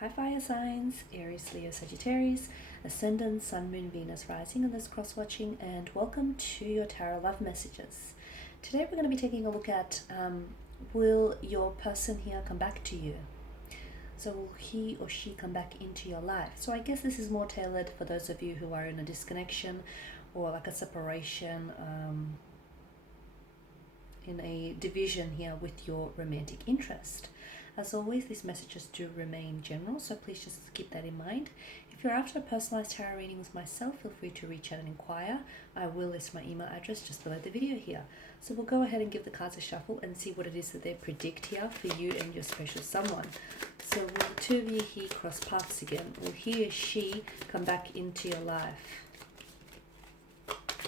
Hi fire signs, Aries, Leo, Sagittarius, Ascendant, Sun, Moon, Venus, Rising, and those cross-watching, and welcome to your Tarot Love Messages. Today we're going to be taking a look at will your person here come back to you? So will he or she come back into your life? So I guess this is more tailored for those of you who are in a disconnection or like a separation, in a division here with your romantic interest. As always, these messages do remain general, so please just keep that in mind. If you're after a personalized tarot reading with myself, feel free to reach out and inquire. I will list my email address just below the video here. So we'll go ahead and give the cards a shuffle and see what it is that they predict here for you and your special someone. So will the two of you here cross paths again? Will he or she come back into your life?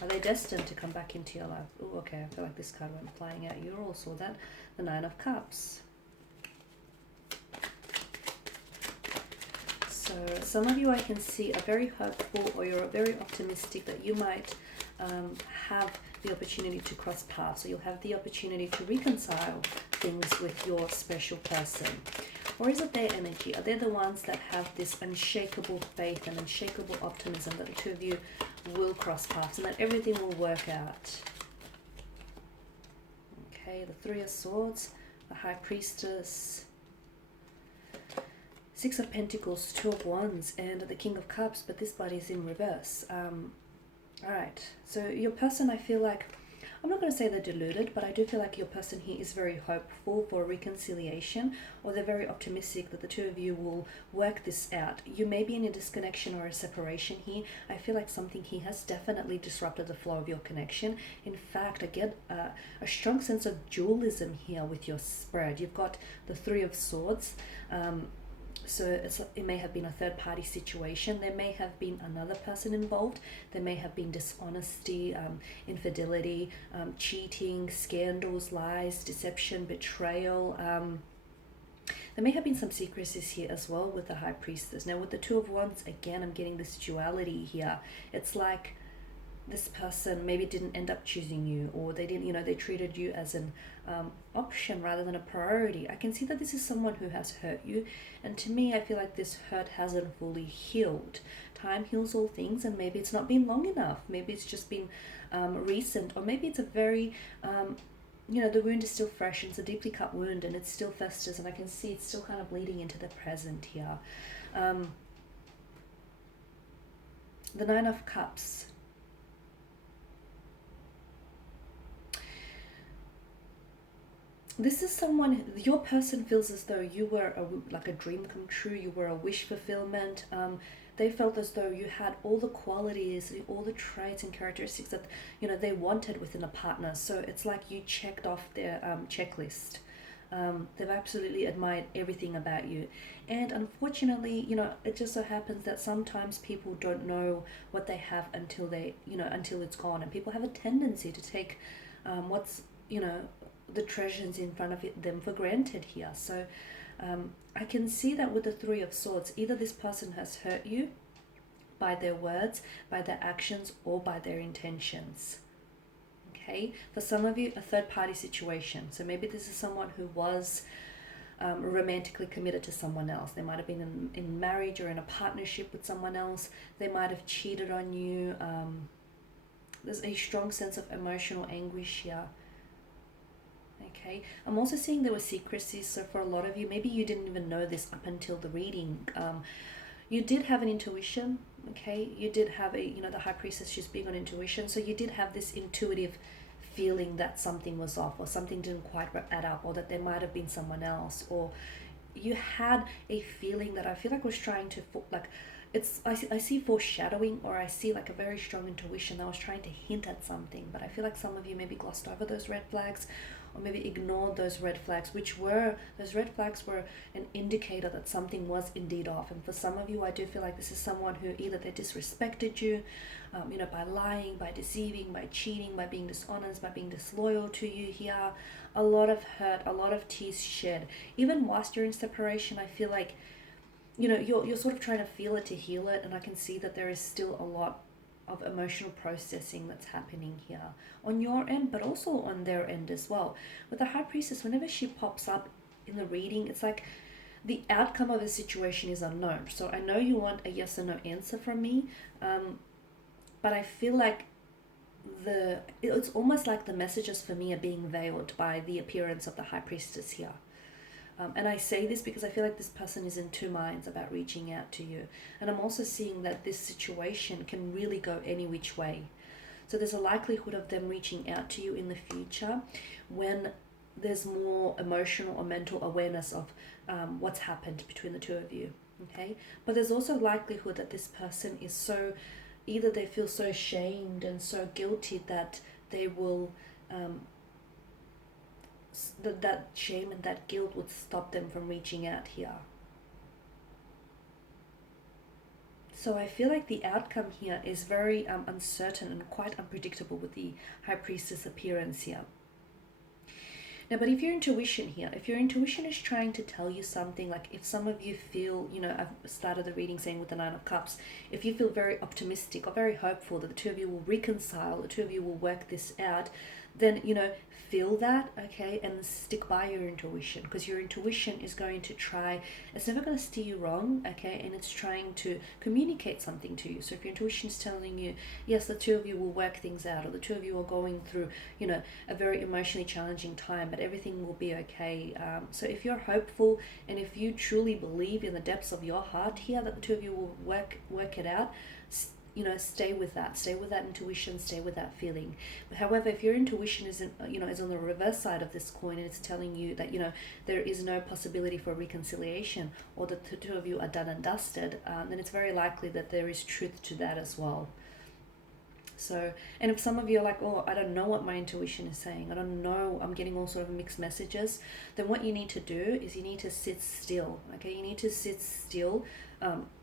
Are they destined to come back into your life? Oh, okay, I feel like this card went flying out. You all saw that. The Nine of Cups. So some of you I can see are very hopeful, or you're very optimistic that you might have the opportunity to cross paths, or you'll have the opportunity to reconcile things with your special person. Or is it their energy? Are they the ones that have this unshakable faith and unshakable optimism that the two of you will cross paths and that everything will work out? Okay, the Three of Swords, the High Priestess, Six of Pentacles, Two of Wands, and the King of Cups, but this body is in reverse. Alright, so your person, I feel like, I'm not going to say they're deluded, but I do feel like your person here is very hopeful for reconciliation, or they're very optimistic that the two of you will work this out. You may be in a disconnection or a separation here. I feel like something here has definitely disrupted the flow of your connection. In fact, I get a strong sense of dualism here with your spread. You've got the Three of Swords. So it may have been a third-party situation. There may have been another person involved. There may have been dishonesty, infidelity, cheating, scandals, lies, deception, betrayal. There may have been some secrecies here as well with the High Priestess. Now with the Two of Wands, again, I'm getting this duality here. It's like this person maybe didn't end up choosing you, or they didn't, they treated you as an option rather than a priority. I can see that this is someone who has hurt you, and to me I feel like this hurt hasn't fully healed. Time heals all things, and maybe it's not been long enough. Maybe it's just been recent, or maybe it's a very the wound is still fresh, and it's a deeply cut wound and it still festers, and I can see it's still kind of bleeding into the present here. The Nine of Cups. This is someone, your person feels as though you were like a dream come true. You were a wish fulfillment. They felt as though you had all the qualities, all the traits and characteristics that they wanted within a partner. So it's like you checked off their checklist. They've absolutely admired everything about you, and unfortunately, it just so happens that sometimes people don't know what they have until until it's gone, and people have a tendency to take what's the treasures in front of them for granted here. So I can see that with the Three of Swords, either this person has hurt you by their words, by their actions, or by their intentions. Okay, for some of you, a third-party situation. So maybe this is someone who was romantically committed to someone else. They might have been in marriage or in a partnership with someone else. They might have cheated on you. There's a strong sense of emotional anguish here. Okay, I'm also seeing there were secrecies. So for a lot of you, maybe you didn't even know this up until the reading. You did have an intuition. Okay, you did have the High Priestess, she's big on intuition. So you did have this intuitive feeling that something was off, or something didn't quite add up, or that there might have been someone else, or you had a feeling that I feel like was trying to I see foreshadowing, or I see like a very strong intuition that was trying to hint at something. But I feel like some of you maybe glossed over those red flags, or maybe ignored those red flags, those red flags were an indicator that something was indeed off. And for some of you, I do feel like this is someone who either they disrespected you, by lying, by deceiving, by cheating, by being dishonest, by being disloyal to you here. A lot of hurt, a lot of tears shed. Even whilst you're in separation, I feel like you're sort of trying to feel it to heal it, and I can see that there is still a lot of emotional processing that's happening here on your end, but also on their end as well. With the High Priestess, whenever she pops up in the reading, it's like the outcome of the situation is unknown. So I know you want a yes or no answer from me, but I feel like it's almost like the messages for me are being veiled by the appearance of the High Priestess here. And I say this because I feel like this person is in two minds about reaching out to you. And I'm also seeing that this situation can really go any which way. So there's a likelihood of them reaching out to you in the future when there's more emotional or mental awareness of what's happened between the two of you. Okay? But there's also likelihood that this person is so, either they feel so ashamed and so guilty that they will that shame and that guilt would stop them from reaching out here. So I feel like the outcome here is very uncertain and quite unpredictable with the High Priestess appearance here. Now, but if your intuition here, if your intuition is trying to tell you something, like if some of you feel, I've started the reading saying with the Nine of Cups, if you feel very optimistic or very hopeful that the two of you will reconcile, the two of you will work this out, then, feel that, okay, and stick by your intuition, because your intuition is going to try, it's never going to steer you wrong, okay, and it's trying to communicate something to you. So if your intuition is telling you, yes, the two of you will work things out, or the two of you are going through, a very emotionally challenging time, but everything will be okay. So if you're hopeful and if you truly believe in the depths of your heart here that the two of you will work it out, stay with that intuition, stay with that feeling. But however, if your intuition is on the reverse side of this coin, and it's telling you that there is no possibility for reconciliation, or that the two of you are done and dusted, then it's very likely that there is truth to that as well. So, and if some of you are like, oh, I don't know what my intuition is saying, I don't know, I'm getting all sort of mixed messages, then what you need to do is you need to sit still, okay? You need to sit still,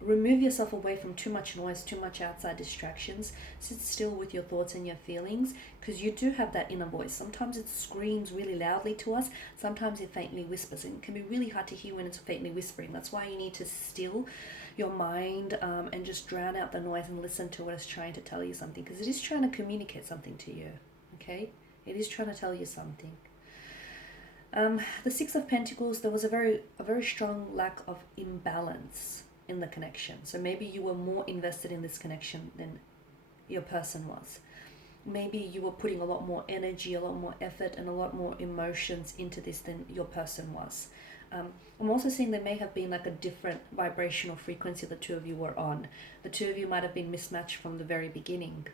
remove yourself away from too much noise, too much outside distractions, sit still with your thoughts and your feelings, because you do have that inner voice. Sometimes it screams really loudly to us, sometimes it faintly whispers, and it can be really hard to hear when it's faintly whispering. That's why you need to still your mind and just drown out the noise and listen to what it's trying to tell you something, because it is trying to communicate something to you, okay? It is trying to tell you something. The Six of Pentacles, there was a very strong lack of imbalance in the connection. So maybe you were more invested in this connection than your person was. Maybe you were putting a lot more energy, a lot more effort, and a lot more emotions into this than your person was. I'm also seeing there may have been like a different vibrational frequency the two of you were on. The two of you might have been mismatched from the very beginning.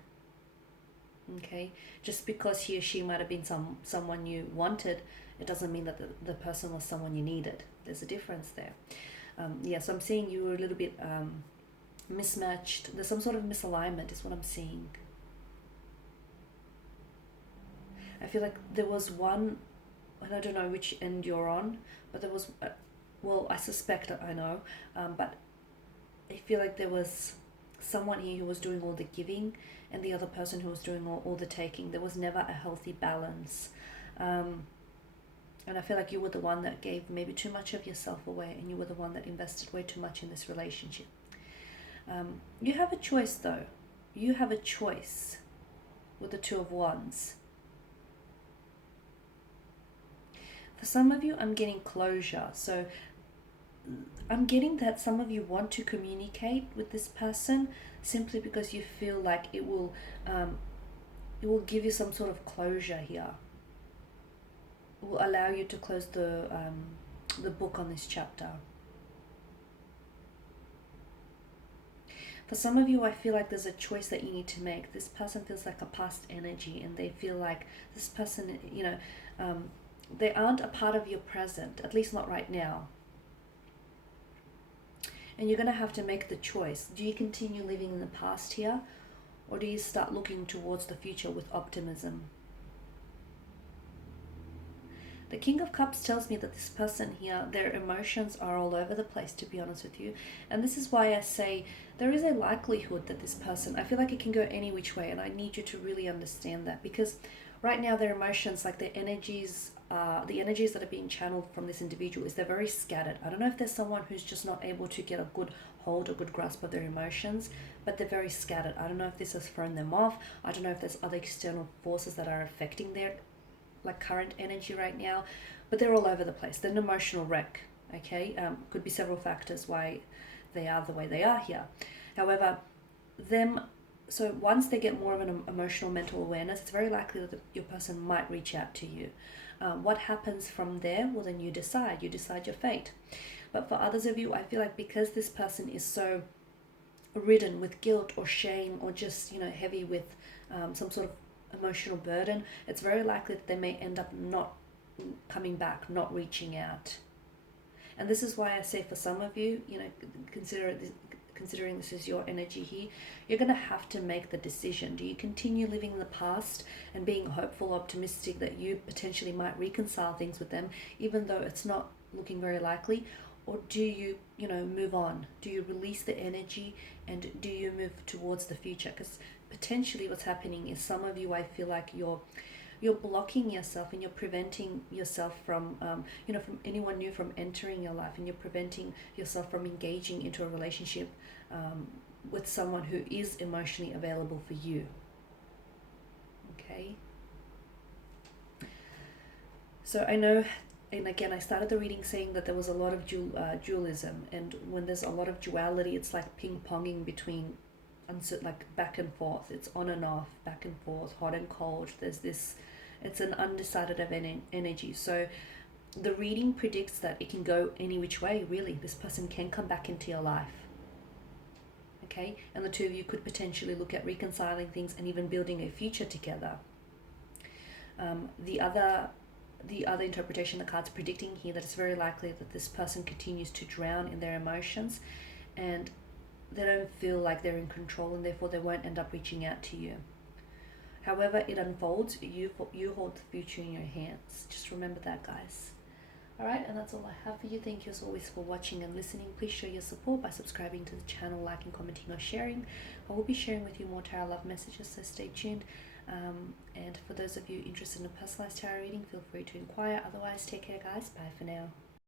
Okay, just because he or she might have been someone you wanted, it doesn't mean that the person was someone you needed. There's a difference there. So I'm seeing you were a little bit mismatched. There's some sort of misalignment is what I'm seeing. I feel like there was one, and I don't know which end you're on, but there was, I suspect I know, but I feel like there was someone here who was doing all the giving and the other person who was doing all the taking. There was never a healthy balance. And I feel like you were the one that gave maybe too much of yourself away, and you were the one that invested way too much in this relationship. You have a choice though. You have a choice with the Two of Wands. For some of you, I'm getting closure. So I'm getting that some of you want to communicate with this person simply because you feel like it will give you some sort of closure here. It will allow you to close the book on this chapter. For some of you, I feel like there's a choice that you need to make. This person feels like a past energy, and they feel like this person, they aren't a part of your present, at least not right now. And you're going to have to make the choice. Do you continue living in the past here, or do you start looking towards the future with optimism? The King of Cups tells me that this person here, their emotions are all over the place, to be honest with you. And this is why I say there is a likelihood that this person, I feel like it can go any which way, and I need you to really understand that, because right now their emotions, like their energies, the energies that are being channeled from this individual, is they're very scattered. I don't know if there's someone who's just not able to get a good hold, a good grasp of their emotions, but they're very scattered. I don't know if this has thrown them off. I don't know if there's other external forces that are affecting their current energy right now, but they're all over the place. They're an emotional wreck. Okay, could be several factors why they are the way they are here. However, them so once they get more of an emotional mental awareness, it's very likely that your person might reach out to you. What happens from there? Well, then you decide your fate. But for others of you, I feel like because this person is so ridden with guilt or shame, or just, you know, heavy with some sort of emotional burden, it's very likely that they may end up not coming back, not reaching out. And this is why I say, for some of you, you know, considering this is your energy here, you're going to have to make the decision. Do you continue living in the past and being hopeful, optimistic that you potentially might reconcile things with them, even though it's not looking very likely? Or do you, you know, move on? Do you release the energy and do you move towards the future? Because potentially what's happening is, some of you, I feel like you're blocking yourself and you're preventing yourself from, you know, from anyone new from entering your life, and you're preventing yourself from engaging into a relationship with someone who is emotionally available for you. Okay. So I know, and again, I started the reading saying that there was a lot of dualism, and when there's a lot of duality, it's like ping-ponging between like back and forth. It's on and off, back and forth, hot and cold. There's this, it's an undecided of energy. So the reading predicts that it can go any which way, really. This person can come back into your life. Okay, and the two of you could potentially look at reconciling things and even building a future together. The other interpretation the card's predicting here, that it's very likely that this person continues to drown in their emotions, and they don't feel like they're in control, and therefore they won't end up reaching out to you. However it unfolds, you hold the future in your hands. Just remember that, guys. Alright, and that's all I have for you. Thank you as always for watching and listening. Please show your support by subscribing to the channel, liking, commenting or sharing. I will be sharing with you more tarot love messages, so stay tuned. And for those of you interested in a personalized tarot reading, feel free to inquire. Otherwise, take care, guys. Bye for now.